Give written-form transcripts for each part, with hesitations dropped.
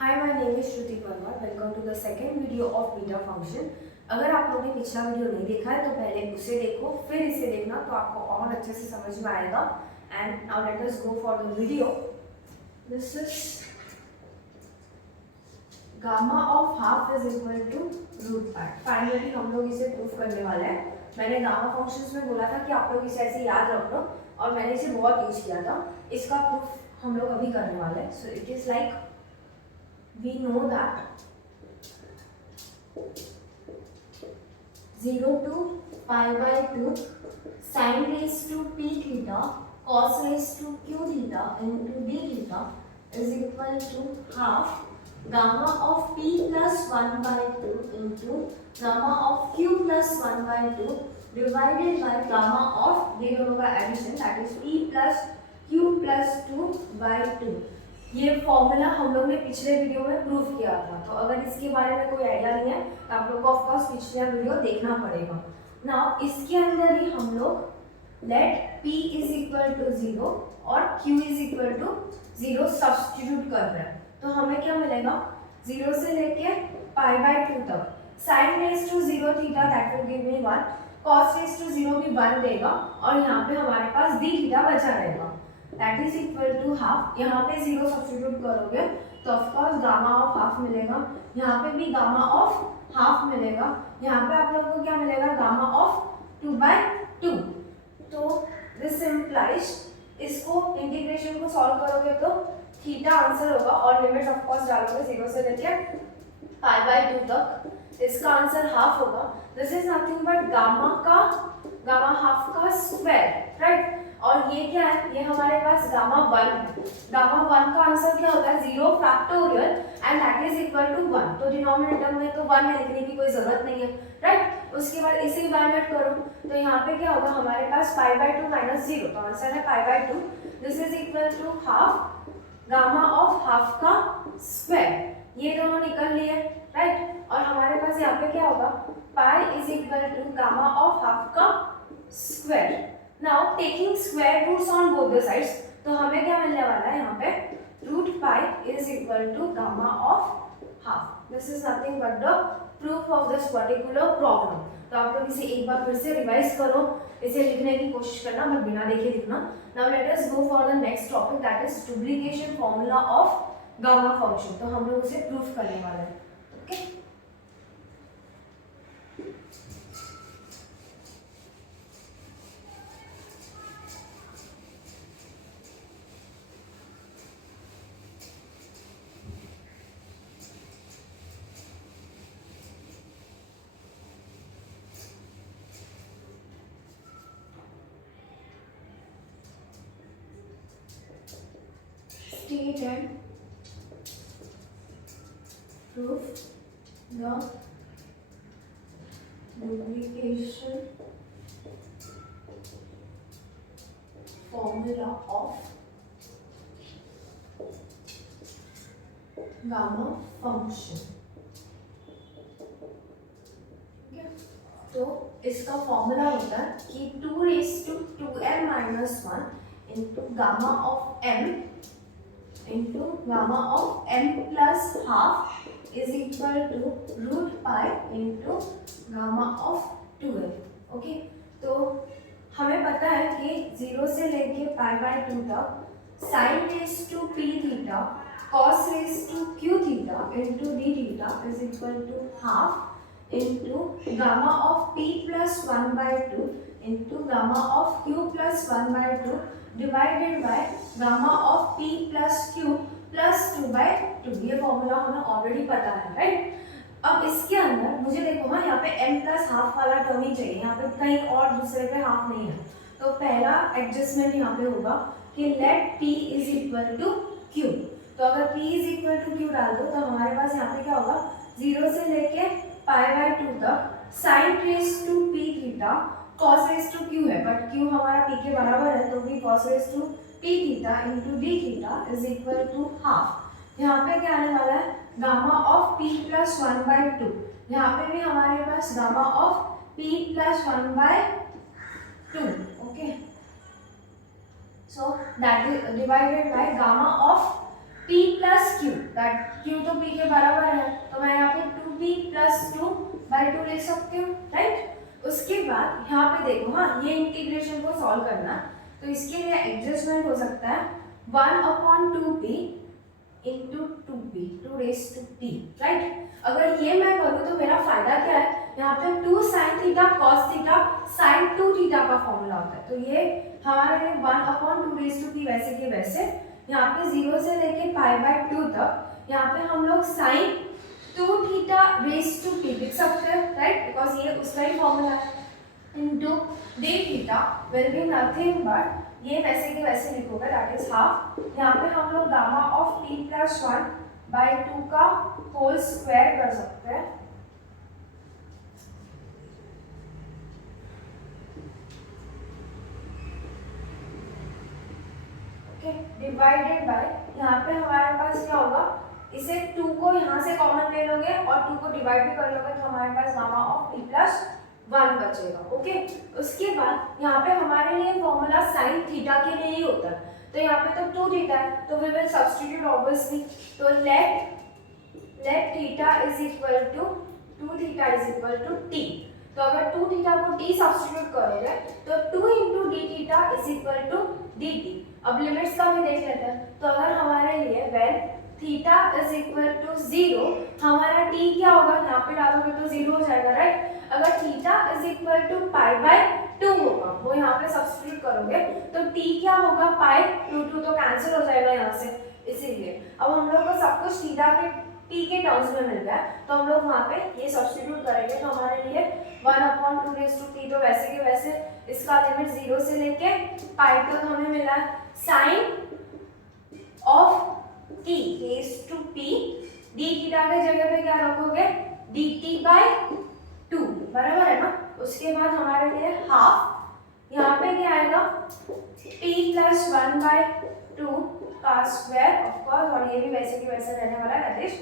Hi, my name is Shruti Parmar. Welcome to the second video of beta function. अगर आप लोगों ने पिछला वीडियो नहीं देखा है तो पहले उसे देखो, फिर इसे देखना तो आपको और अच्छे से समझ में आएगा. And now let us go for the video. This is gamma of half is equal to root pi. Finally हम लोग इसे प्रूफ करने वाले हैं. मैंने गामा फंक्शंस में बोला था कि आप लोग इसे ऐसे याद रख लो और मैंने इसे बहुत यूज किया था. इसका प्रूफ हम लोग अभी करने वाले हैं. So it is like we know that 0 to pi by 2 sin raised to p theta cos raised to q theta into d theta is equal to half gamma of p plus 1 by 2 into gamma of q plus 1 by 2 divided by gamma of ये दोनों का addition that is p plus q plus 2 by 2. ये formula हम लोग ने पिछले video में proof किया था. तो अगर इसके बारे में कोई आइडिया नहीं है तो आप लोग को ऑफ कोर्स पिछला वीडियो देखना पड़ेगा. नाउ इसके अंदर ही हम लोग let p is equal to 0 और q is equal to 0 substitute कर रहे हैं. तो हमें क्या मिलेगा 0 से लेके पाई बाय 2 तक sin raise to 0 theta that will give me 1, cos raise to 0 भी 1 देगा और यहाँ पे हमारे पास d थीटा बचा रहेगा. That is equal to half. यहाँ पे 0 सब्स्टिट्यूट करोगे तो of course gamma of half मिलेगा. यहाँ पे भी गामा ऑफ हाफ मिलेगा. यहाँ पे आप लोगों को क्या मिलेगा गामा ऑफ 2 by 2. तो दिस इम्प्लाइज इसको इंटीग्रेशन को सॉल्व करोगे तो थीटा आंसर होगा और लिमिट ऑफ कोर्स डालोगे 0 से लेके पाई बाय 2 तक. इसका आंसर हाफ होगा. This is nothing but gamma half का स्क्वायर, राइट. और ये क्या है, ये हमारे पास गामा 1 है. गामा 1 का आंसर क्या होता है 0 factorial and that is equal to 1. तो डिनोमिनेटर में तो 1 लिखने की कोई जरूरत नहीं है, राइट. उसके बाद इसे इवैल्यूएट करो तो यहाँ पे क्या होगा हमारे पास पाई बाय 2 माइनस 0. तो आंसर है pi by 2. This is equal to half gamma of half का स्क्वायर. ये दोनों निकल लिए, राइट. और हमारे पास यहाँ पे क्या होगा pi is equal to gamma of half का square. Now taking square roots on both the sides, तो हमें क्या मिलने वाला है यहाँ पे root pi is equal to gamma of half. This is nothing but the proof of this particular problem. तो आप लोग इसे एक बार फिर से रिवाइज करो, इसे लिखने की कोशिश करना बट बिना देखे लिखना. Now let us go for the next topic that is duplication formula of gamma function. तो हम लोग उसे प्रूफ करने वाले हैं. Okay? State and prove the duplication formula of gamma function. तो इसका फॉर्मूला होता है कि 2 raised to 2m minus 1 into gamma of m into gamma of m plus half is equal to root pi into gamma of 2m. Okay, तो हमें पता है कि 0 से लेके पाई बाय 2 तक sin raised to p theta cos raised to q theta into d theta is equal to half into gamma of p plus 1 by 2 into gamma of q plus 1 by 2 divided by gamma of p plus q plus 2 by 2. ये formula हमें already पता है, right. अब इसके अंदर मुझे देखो हाँ यहाँ पे m प्लस हाफ वाला टर्म ही चाहिए. यहाँ पे कहीं और दूसरे पे हाफ नहीं है. तो पहला एडजस्टमेंट यहाँ पे होगा कि let p is equal to q. तो अगर p is equal to q डाल दो तो हमारे पास यहाँ पे क्या होगा 0 से लेके पाई बाय 2 तक sin raise to p theta cos raise to q है बट q हमारा p के बराबर है तो भी cos raise to p theta into d theta is equal to half. यहाँ पे क्या आने वाला है gamma of p plus 1 by 2. यहाँ पे भी हमारे पास gamma of p plus 1 by 2. Okay, so that is divided by gamma of P plus Q, that Q तो P के बराबर है, तो मैं यहाँ पे 2P प्लस 2/2 लिख सकती हूँ, राइट। उसके बाद यहाँ पे देखो, हाँ ये इंटीग्रेशन को सॉल्व करना, तो इसके लिए एडजस्टमेंट हो सकता है 1/2P into 2P, 2p, right. अगर ये मैं करूँ तो मेरा फायदा क्या है, यहाँ पे 2 sin theta cos theta sin 2 theta का फॉर्मूला होता है, तो ये हमारे लिए 1/2p वैसे के वैसे, यहाँ पे 0 से लेके π/2 तक, यहाँ पे हम लोग sin 2 theta raise to p लिख सकते हैं, राइट, बिकॉज ये उसका ही फॉर्मूला है, into d theta will be nothing but, ये वैसे के वैसे लिखोगे, दैट इज हाफ, यहाँ पे हम लोग गामा ऑफ p प्लस 1/2 का होल स्क्वायर कर सकते हैं, ओके, डिवाइडेड बाय, यहाँ पे हमारे पास क्या होगा, इसे 2 को यहाँ से कॉमन ले लोगे और 2 को डिवाइड भी कर लोगे, तो हमारे पास गामा ऑफ p प्लस 1 बचेगा, ओके। उसके बाद यहाँ पे हमारे लिए फॉर्मूला साइन थीटा के लिए ही होता है, तो यहाँ पे तो 2 थीटा है, तो वी विल सब्स्टिट्यूट ऑब्वियसली, तो let theta is equal to 2 theta is equal to t, तो अगर 2 थीटा को t सब्स्टिट्यूट करोगे तो 2 into d theta is equal to dt। अब लिमिट्स का भी देख लेते हैं, तो अगर हमारे लिए when theta is equal to 0, हमारा t क्या होगा, यहाँ पे डालोगे तो 0 हो जाएगा, राइट। अगर थीटा इज इक्वल टू π/2 होगा, वो यहाँ पे सब्स्टिट्यूट करोगे तो t क्या होगा, π/2 तो कैंसिल हो जाएगा यहाँ से, इसीलिए अब हम लोग को सब कुछ थीटा के t के टर्म्स में मिल गया, तो हम लोग वहाँ पे ये सब्स्टिट्यूट करेंगे, तो हमारे लिए 1/2p, तो वैसे के वैसे इसका लिमिट 0 से लेके π तक हमें मिला, sine of t raise to p, d theta के जगह पे क्या रखोगे, dt/2, बराबर है ना। उसके बाद हमारे लिए हाफ, यहाँ पे क्या आएगा, p प्लस 1/2 का स्क्वायर ऑफ कोर्स, और ये भी वैसे के वैसे रहने वाला है, that is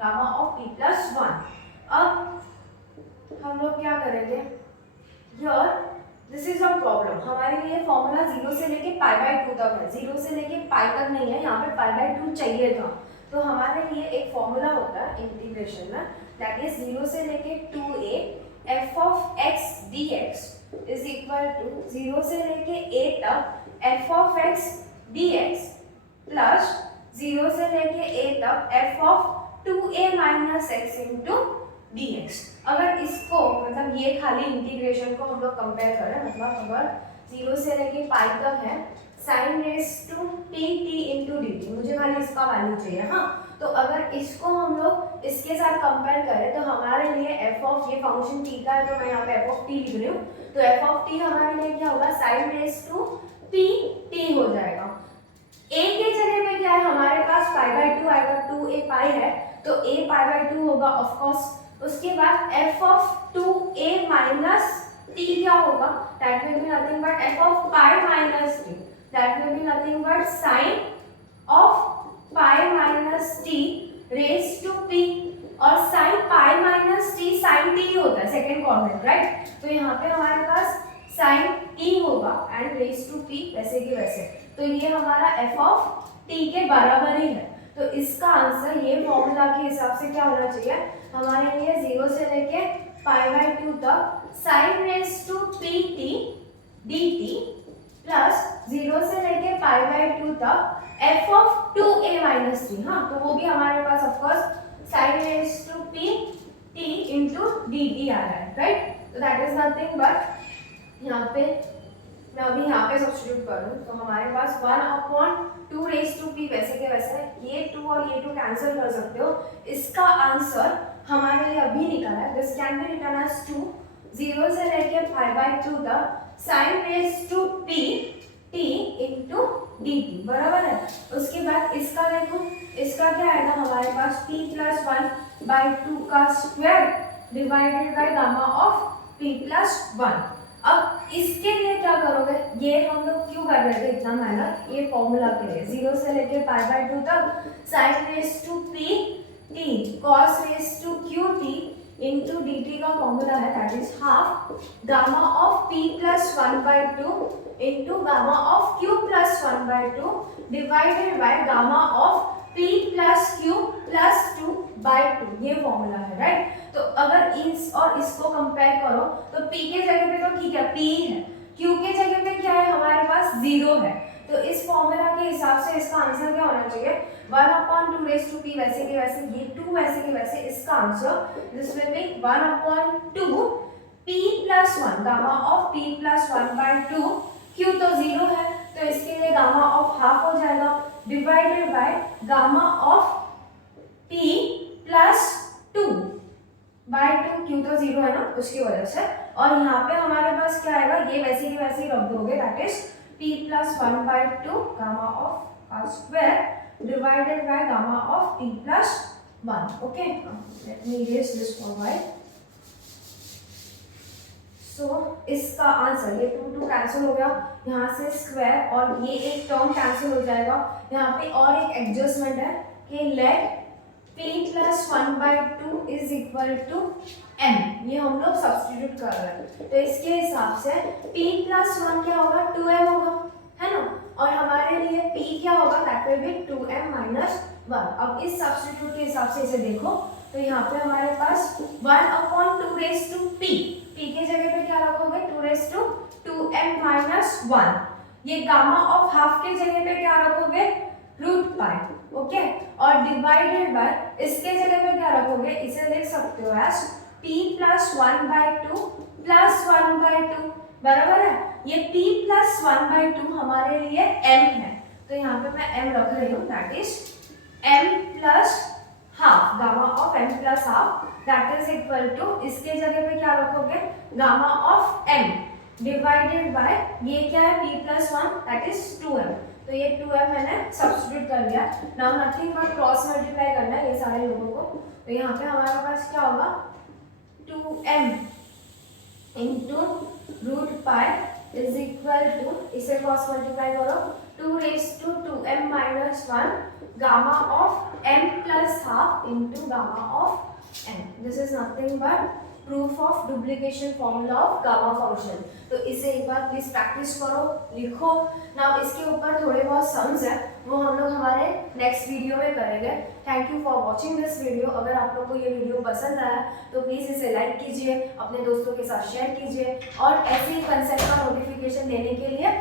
gamma of p plus 1। अब हम लोग क्या करेंगे, here this is a problem, हमारे लिए फॉर्मूला 0 से लेके π/2 तक है, 0 से लेके π तक नहीं है, यहाँ पे π/2 चाहिए था, तो हमारे लिए एक फॉर्मूला होता है इंटीग्रेशन में, दैट इज 0 से लेके 2a f of x dx is equal to 0 से लेके a तक f of x dx plus 0 से लेके a तक f of 2a minus x into dx। अगर इसको मतलब ये खाली इंटीग्रेशन को हम लोग कंपेयर करें, मतलब अगर 0 से लेके पाई तक है sin raise to p t into dt, मुझे खाली इसका वैल्यू चाहिए, हाँ, तो अगर इसको हम लोग इसके साथ कंपेयर करें तो हमारे लिए f ऑफ, ये फंक्शन t का है तो मैं यहाँ पे f ऑफ t लिख रही हूँ, तो f ऑफ t हमारे लिए क्या होगा, sin raise to p t हो जाएगा। a के जगह पे क्या है, हमारे पास π/2 आएगा, 2a पाई है तो a π/2 होगा ऑफ कोर्स। उसके बाद f of 2a minus t क्या होगा, that will be nothing but f of pi minus t, that will be nothing but sine of pi minus t raise to p, और sine pi minus t sine t होता है second coordinate, right. तो यहाँ पे हमारे पास sign t होगा and raise to p वैसे की वैसे, तो ये हमारा f ऑफ t के बराबर ही है, तो इसका आंसर ये फॉर्मूला के हिसाब से क्या होना चाहिए, हमारे लिए 0 से लेके π/2 तक sin raise to pt dt plus 0 से लेके π/2 तक f of 2a minus t, हाँ, तो वो भी हमारे पास of course sin raise to pt into dt आ रहा है, राइट। तो दैट इज नथिंग बट, यहाँ पे मैं अभी यहाँ पे सब्स्टिट्यूट करूँ तो हमारे पास 1/2 रेज़ टू p वैसे के वैसे, ये 2 और ये 2 कैंसिल कर सकते हो, इसका आंसर हमारे लिए अभी निकला है, this can be written as 2 0 से लेके π/2 तक sin raise to p t into dt, बराबर है। उसके बाद इसका देखो, इसका क्या आएगा, हमारे पास p प्लस 1/2 का square divided by gamma of p plus 1। अब इसके लिए क्या करोगे, ये हम लोग क्यों कर रहे थे इतना मेहनत, ये फॉर्मूला के लिए 0 से लेके π/2 तक sin raise to p t cos raise to q t into dt का फॉर्मूला है, that is half gamma of p plus 1/2 into gamma of q plus 1/2 divided by gamma of p plus q plus 2/2, ये formula है right. तो अगर इस और इसको compare करो तो p के जगह पे तो ठीक है p है, q के जगह पे क्या है हमारे पास 0 है। तो इस फॉर्मूला के हिसाब से इसका आंसर क्या होना चाहिए 1/2 रेज़ टू p, वैसे के वैसे ये 2 वैसे के वैसे, इसका answer this will be 1/2 p plus 1 gamma of p plus 1/2, q तो 0 है तो इसके लिए गामा ऑफ हाफ हो जाएगा divided by gamma of p plus 2/2, q तो 0 है ना उसकी वजह से। और यहाँ पे हमारे पास क्या आएगा, ये वैसे ही रख दोगे, that is p plus 1/2 gamma of r square divided by gamma of p plus 1। Okay, let me erase this for y। सो इसका आंसर ये 2 कैंसिल हो गया, यहाँ से स्क्वायर और ये एक टर्म कैंसिल हो जाएगा। यहाँ पे और एक एडजस्टमेंट है कि let p plus 1/2 is equal to m, ये हम लोग सब्स्टिट्यूट कर रहे हैं। तो इसके हिसाब से p प्लस 1 क्या होगा 2m होगा, है ना। और हमारे लिए p क्या होगा, that will B 2m minus 1। अब इस सब्स्टिट्यूट के हिसाब से इसे देखो तो यहाँ पे हमारे पास 1/2 रेज़ टू p, p के जगह पे क्या रखोगे 2 रेज़ टू 2m माइनस 1। ये गामा ऑफ हाफ के जगह पे क्या रखोगे √π, ओके। और डिवाइडेड बाय इसके जगह पे क्या रखोगे, इसे लिख सकते हो एज p प्लस 1/2 प्लस 1/2, बराबर है। ये p प्लस 1/2 हमारे लिए m है, तो यहाँ पे मैं m रख रही हूँ, that is m plus half gamma of m plus half, that is equal to इसके जगह पे क्या रखोगे gamma of m divided by ये क्या है p plus 1 that is 2m। तो ये 2m मैंने सब्स्टिट्यूट कर दिया। Now nothing but cross multiply करना है ये सारे लोगों को। तो यहाँ पे हमारे पास क्या होगा 2m into √π is equal to, इसे क्रॉस मल्टीप्लाई करो 2 raise to 2m minus 1 gamma of m plus half into gamma of m। This is nothing but proof of duplication formula of gamma function. तो इसे एक बार please practice करो, लिखो। Now इसके ऊपर थोड़े बहुत सम्स है वो हम लोग हमारे नेक्स्ट वीडियो में करेंगे। Thank you for watching this video. अगर आप लोग को ये वीडियो पसंद आया तो प्लीज़ इसे लाइक कीजिए, अपने दोस्तों के साथ शेयर कीजिए और ऐसे ही कंसेप्ट का नोटिफिकेशन देने के लिए